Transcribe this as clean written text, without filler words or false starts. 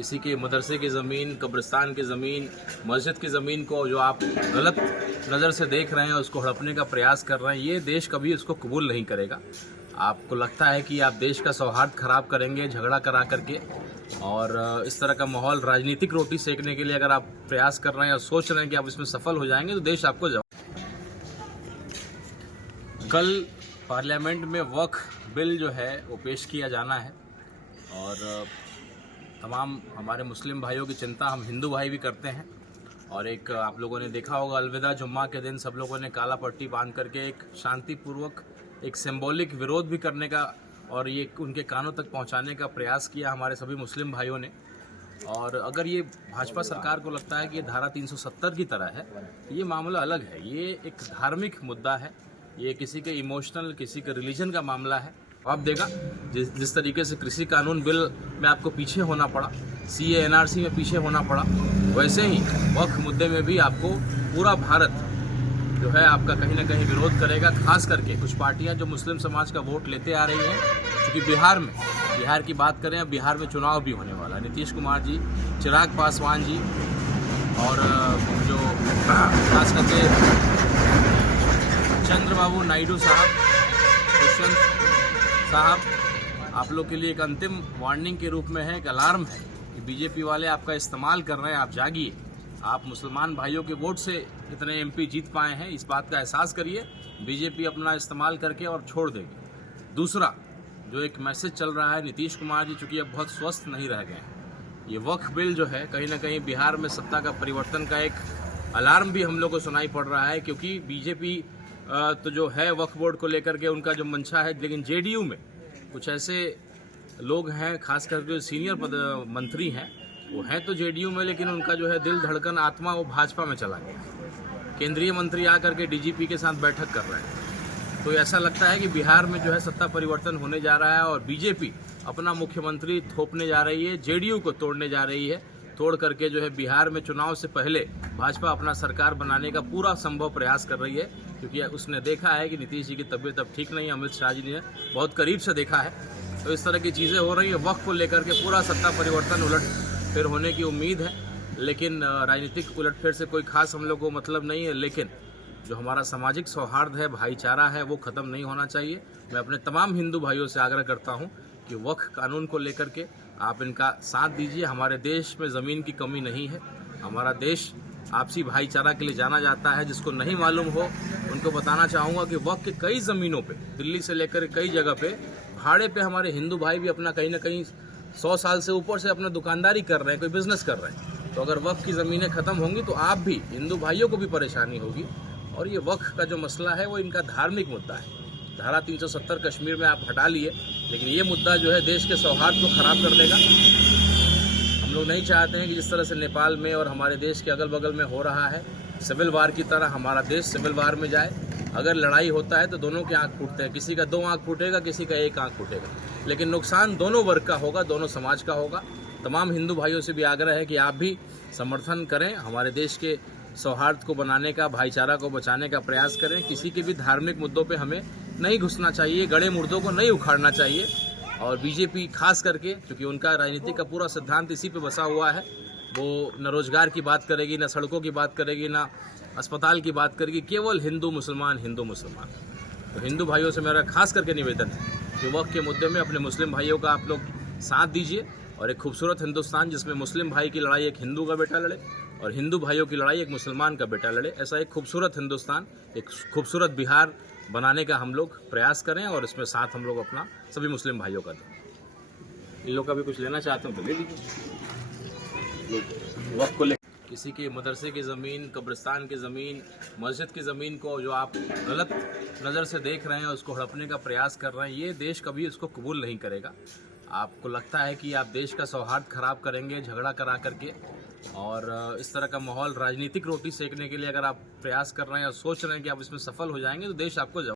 किसी के मदरसे की ज़मीन, कब्रिस्तान की ज़मीन, मस्जिद की ज़मीन को जो आप गलत नज़र से देख रहे हैं, उसको हड़पने का प्रयास कर रहे हैं, ये देश कभी उसको कबूल नहीं करेगा। आपको लगता है कि आप देश का सौहार्द ख़राब करेंगे झगड़ा करा करके, और इस तरह का माहौल राजनीतिक रोटी सेकने के लिए अगर आप प्रयास कर रहे हैं और सोच रहे हैं कि आप इसमें सफल हो जाएंगे, तो देश आपको जवाब। कल पार्लियामेंट में वक्फ बिल जो है वो पेश किया जाना है, और तमाम हमारे मुस्लिम भाइयों की चिंता हम हिंदू भाई भी करते हैं। और एक आप लोगों ने देखा होगा, अलविदा जुम्मा के दिन सब लोगों ने काला पट्टी बांध करके एक शांतिपूर्वक एक सिंबॉलिक विरोध भी करने का और ये उनके कानों तक पहुंचाने का प्रयास किया हमारे सभी मुस्लिम भाइयों ने। और अगर ये भाजपा सरकार को लगता है कि ये धारा 370 की तरह है, ये मामला अलग है। ये एक धार्मिक मुद्दा है, ये किसी के इमोशनल, किसी के रिलीजन का मामला है। आप देगा जिस तरीके से कृषि कानून बिल में आपको पीछे होना पड़ा, CA NRC में पीछे होना पड़ा, वैसे ही वक्फ मुद्दे में भी आपको पूरा भारत जो है आपका कहीं ना कहीं विरोध करेगा। खास करके कुछ पार्टियां जो मुस्लिम समाज का वोट लेते आ रही हैं, क्योंकि बिहार की बात करें, बिहार में चुनाव भी होने वाला है। नीतीश कुमार जी, चिराग पासवान जी और जो खास करके चंद्रबाबू नायडू साहब, दुष्यंत साहब, आप लोग के लिए एक अंतिम वार्निंग के रूप में है, एक अलार्म है कि बीजेपी वाले आपका इस्तेमाल कर रहे हैं। आप जागिए, आप मुसलमान भाइयों के वोट से इतने MP जीत पाए हैं, इस बात का एहसास करिए। बीजेपी अपना इस्तेमाल करके और छोड़ देगी। दूसरा जो एक मैसेज चल रहा है, नीतीश कुमार जी चूँकि अब बहुत स्वस्थ नहीं रह गए हैं, ये वक्फ बिल जो है कहीं ना कहीं बिहार में सत्ता का परिवर्तन का एक अलार्म भी हम लोग को सुनाई पड़ रहा है। क्योंकि बीजेपी तो जो है वक्फ बोर्ड को लेकर के उनका जो मंशा है, लेकिन JDU में कुछ ऐसे लोग हैं, खास करके जो सीनियर मंत्री हैं, वो हैं तो JDU में, लेकिन उनका जो है दिल धड़कन आत्मा वो भाजपा में चला गया। केंद्रीय मंत्री आकर के DGP के साथ बैठक कर रहे हैं, तो ऐसा लगता है कि बिहार में जो है सत्ता परिवर्तन होने जा रहा है और बीजेपी अपना मुख्यमंत्री थोपने जा रही है, JDU को तोड़ने जा रही है। तोड़ करके जो है बिहार में चुनाव से पहले भाजपा अपना सरकार बनाने का पूरा संभव प्रयास कर रही है, क्योंकि उसने देखा है कि नीतीश जी की तबीयत अब ठीक नहीं है, अमित शाह जी ने बहुत करीब से देखा है। तो इस तरह की चीज़ें हो रही है, वक्त को लेकर के पूरा सत्ता परिवर्तन उलट फिर होने की उम्मीद है। लेकिन राजनीतिक उलटफेर से कोई खास हम लोग को मतलब नहीं है, लेकिन जो हमारा सामाजिक सौहार्द है, भाईचारा है, वो ख़त्म नहीं होना चाहिए। मैं अपने तमाम हिंदू भाइयों से आग्रह करता हूँ कि वक्फ कानून को लेकर के आप इनका साथ दीजिए। हमारे देश में ज़मीन की कमी नहीं है, हमारा देश आपसी भाईचारा के लिए जाना जाता है। जिसको नहीं मालूम हो उनको बताना चाहूँगा कि वक्फ के कई ज़मीनों पे, दिल्ली से लेकर कई जगह पे भाड़े पे हमारे हिंदू भाई भी अपना कहीं ना कहीं 100 साल से ऊपर से अपना दुकानदारी कर रहे हैं, कोई बिजनेस कर रहे हैं। तो अगर वक्फ की ज़मीनें ख़त्म होंगी तो आप भी, हिंदू भाइयों को भी परेशानी होगी। और ये वक्फ का जो मसला है वो इनका धार्मिक मुद्दा है। धारा 370 कश्मीर में आप हटा लिए, लेकिन ये मुद्दा जो है देश के सौहार्द को ख़राब कर देगा। हम लोग नहीं चाहते हैं कि जिस तरह से नेपाल में और हमारे देश के अगल बगल में हो रहा है, सिविल वार की तरह हमारा देश सिविल वार में जाए। अगर लड़ाई होता है तो दोनों के आँख फूटते हैं, किसी का 2 आँख फूटेगा, किसी का 1 आँख फूटेगा, लेकिन नुकसान दोनों वर्ग का होगा, दोनों समाज का होगा। तमाम हिंदू भाइयों से भी आग्रह है कि आप भी समर्थन करें, हमारे देश के सौहार्द को बनाने का, भाईचारा को बचाने का प्रयास करें। किसी के भी धार्मिक मुद्दों पे हमें नहीं घुसना चाहिए, गड़े मुर्दों को नहीं उखाड़ना चाहिए। और बीजेपी खास करके, क्योंकि उनका राजनीति का पूरा सिद्धांत इसी पे बसा हुआ है, वो न रोजगार की बात करेगी, न सड़कों की बात करेगी, न अस्पताल की बात करेगी, केवल हिंदू मुसलमान हिंदू मुसलमान। तो हिंदू भाइयों से मेरा खास करके निवेदन है कि वक्फ के मुद्दे में अपने मुस्लिम भाइयों का आप लोग साथ दीजिए, और एक खूबसूरत हिंदुस्तान जिसमें मुस्लिम भाई की लड़ाई एक हिंदू का बेटा लड़े और हिंदू भाइयों की लड़ाई एक मुसलमान का बेटा लड़े, ऐसा एक खूबसूरत हिंदुस्तान, एक खूबसूरत बिहार बनाने का हम लोग प्रयास करें, और इसमें साथ हम लोग अपना सभी मुस्लिम भाइयों का दें। इन लोग का भी कुछ लेना चाहते हो तो ले लीजिए। वक्त को किसी के मदरसे की ज़मीन, कब्रिस्तान की ज़मीन, मस्जिद की ज़मीन को जो आप गलत नज़र से देख रहे हैं, उसको हड़पने का प्रयास कर रहे हैं, ये देश कभी उसको कबूल नहीं करेगा। आपको लगता है कि आप देश का सौहार्द ख़राब करेंगे झगड़ा करा करके, और इस तरह का माहौल राजनीतिक रोटी सेकने के लिए अगर आप प्रयास कर रहे हैं और सोच रहे हैं कि आप इसमें सफल हो जाएंगे, तो देश आपको